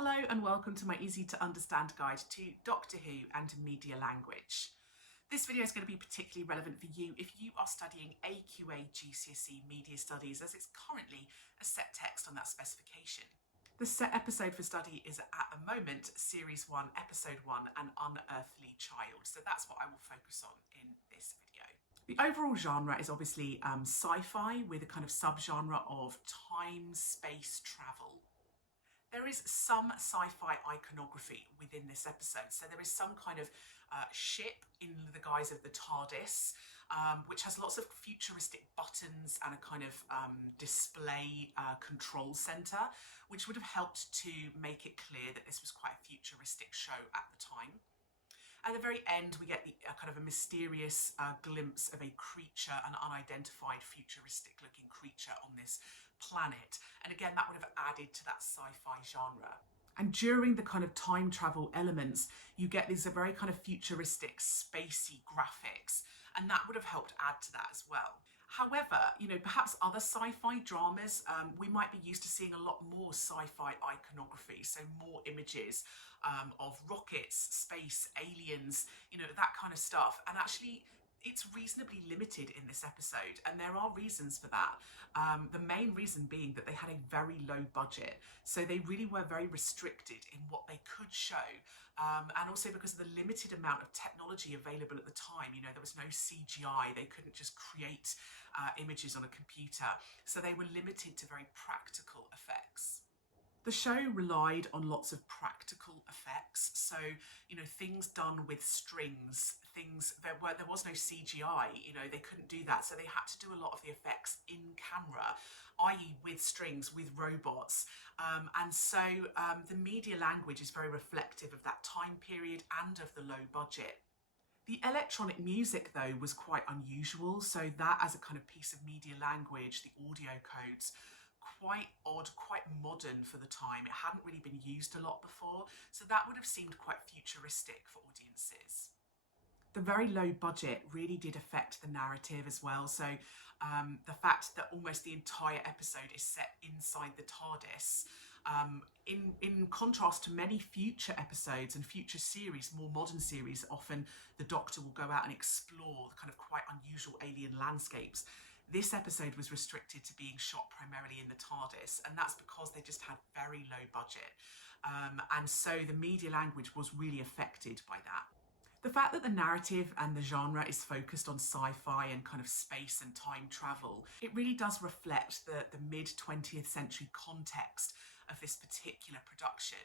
Hello and welcome to my easy to understand guide to Doctor Who and media language. This video is going to be particularly relevant for you if you are studying AQA GCSE Media Studies, as it's currently a set text on that specification. The set episode for study is at the moment Series 1, Episode 1, An Unearthly Child. So that's what I will focus on in this video. The overall genre is obviously sci-fi with a kind of subgenre of time-space travel. There is some sci-fi iconography within this episode. So there is some kind of ship in the guise of the TARDIS, which has lots of futuristic buttons and a kind of display control centre, which would have helped to make it clear that this was quite a futuristic show at the time. At the very end, we get kind of a mysterious glimpse of a creature, an unidentified futuristic looking creature on this planet. And again, that would have added to that sci-fi genre. And during the kind of time travel elements, you get these very kind of futuristic, spacey graphics, and that would have helped add to that as well. However, perhaps other sci-fi dramas, we might be used to seeing a lot more sci-fi iconography, so more images of rockets, space, aliens, that kind of stuff. And actually, it's reasonably limited in this episode, and there are reasons for that. The main reason being that they had a very low budget, so they really were very restricted in what they could show, and also because of the limited amount of technology available at the time. There was no CGI, they couldn't just create images on a computer, so they were limited to very practical effects. The show relied on lots of practical effects, so things done with strings, there was no CGI, they couldn't do that, so they had to do a lot of the effects in camera, i.e. with strings, with robots, and so the media language is very reflective of that time period and of the low budget. The electronic music, though, was quite unusual, so that as a kind of piece of media language, the audio codes, quite odd, quite modern for the time. It hadn't really been used a lot before, so that would have seemed quite futuristic for audiences. The very low budget really did affect the narrative as well, so the fact that almost the entire episode is set inside the TARDIS, in contrast to many future episodes and future series, more modern series, often the Doctor will go out and explore the kind of quite unusual alien landscapes. This episode was restricted to being shot primarily in the TARDIS, and that's because they just had very low budget. And so the media language was really affected by that. The fact that the narrative and the genre is focused on sci-fi and kind of space and time travel, it really does reflect the mid-20th century context of this particular production.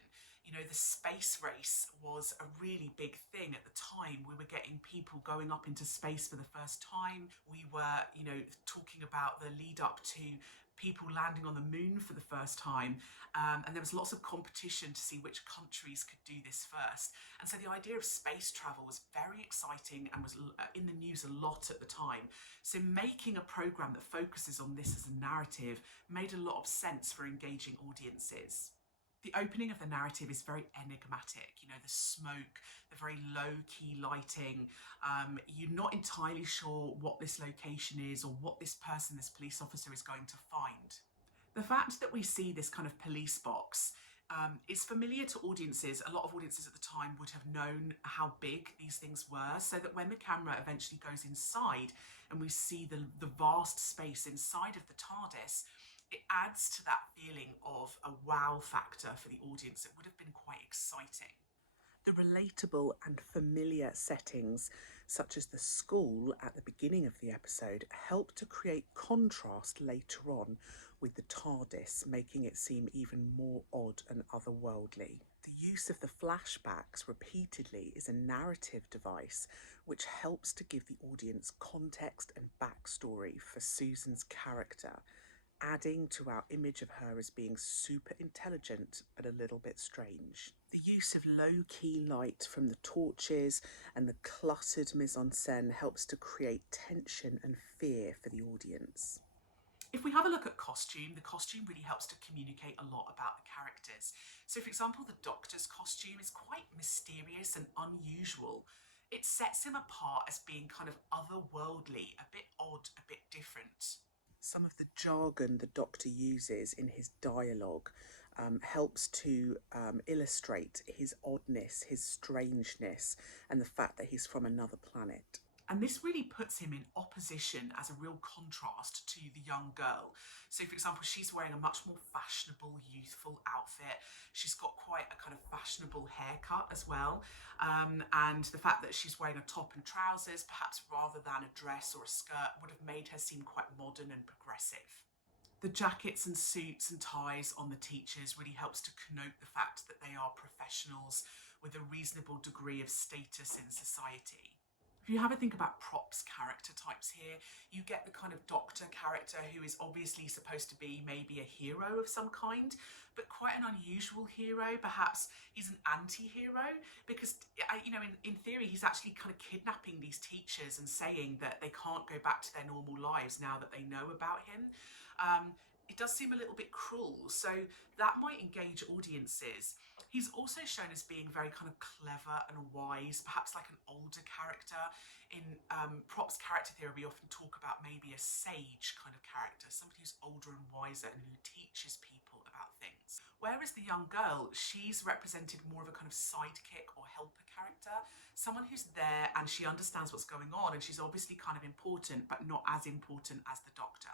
The space race was a really big thing at the time. We were getting people going up into space for the first time. We were, talking about the lead up to people landing on the moon for the first time. And there was lots of competition to see which countries could do this first. And so the idea of space travel was very exciting and was in the news a lot at the time. So making a programme that focuses on this as a narrative made a lot of sense for engaging audiences. The opening of the narrative is very enigmatic, the smoke, the very low-key lighting. You're not entirely sure what this location is or what this person, this police officer, is going to find. The fact that we see this kind of police box is familiar to audiences. A lot of audiences at the time would have known how big these things were, so that when the camera eventually goes inside and we see the vast space inside of the TARDIS, it adds to that feeling of a wow factor for the audience. It would have been quite exciting. The relatable and familiar settings, such as the school at the beginning of the episode, help to create contrast later on with the TARDIS, making it seem even more odd and otherworldly. The use of the flashbacks repeatedly is a narrative device which helps to give the audience context and backstory for Susan's character, adding to our image of her as being super intelligent but a little bit strange. The use of low-key light from the torches and the cluttered mise-en-scène helps to create tension and fear for the audience. If we have a look at costume, the costume really helps to communicate a lot about the characters. So for example, the Doctor's costume is quite mysterious and unusual. It sets him apart as being kind of otherworldly, a bit odd, a bit different. Some of the jargon the Doctor uses in his dialogue helps to illustrate his oddness, his strangeness, and the fact that he's from another planet. And this really puts him in opposition as a real contrast to the young girl. So, for example, she's wearing a much more fashionable, youthful outfit. She's got quite a kind of fashionable haircut as well. And the fact that she's wearing a top and trousers, perhaps rather than a dress or a skirt, would have made her seem quite modern and progressive. The jackets and suits and ties on the teachers really helps to connote the fact that they are professionals with a reasonable degree of status in society. If you have a think about props character types here, you get the kind of doctor character who is obviously supposed to be maybe a hero of some kind, but quite an unusual hero. Perhaps he's an anti-hero because, in theory, he's actually kind of kidnapping these teachers and saying that they can't go back to their normal lives now that they know about him. It does seem a little bit cruel, so that might engage audiences. He's also shown as being very kind of clever and wise, perhaps like an older character. In props character theory, we often talk about maybe a sage kind of character, somebody who's older and wiser and who teaches people about things. Whereas the young girl, she's represented more of a kind of sidekick or helper character, someone who's there and she understands what's going on, and she's obviously kind of important, but not as important as the doctor.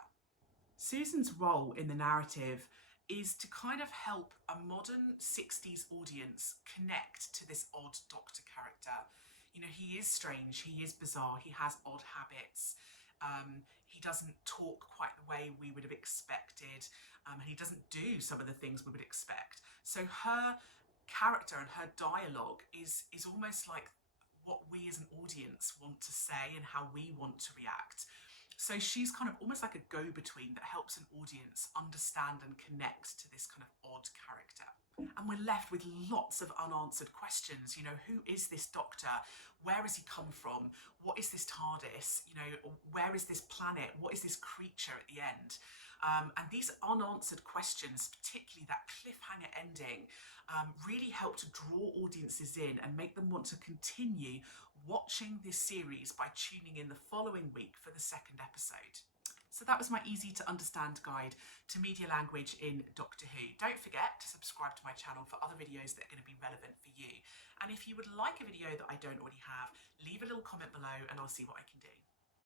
Susan's role in the narrative is to kind of help a modern 60s audience connect to this odd doctor character. He is strange, he is bizarre, he has odd habits. He doesn't talk quite the way we would have expected, and he doesn't do some of the things we would expect. So her character and her dialogue is almost like what we as an audience want to say and how we want to react. So she's kind of almost like a go-between that helps an audience understand and connect to this kind of odd character. And we're left with lots of unanswered questions. Who is this doctor? Where has he come from? What is this TARDIS? Where is this planet? What is this creature at the end? And these unanswered questions, particularly that cliffhanger ending, really help to draw audiences in and make them want to continue watching this series by tuning in the following week for the second episode. So that was my easy to understand guide to media language in Doctor Who. Don't forget to subscribe to my channel for other videos that are going to be relevant for you. And if you would like a video that I don't already have, leave a little comment below and I'll see what I can do.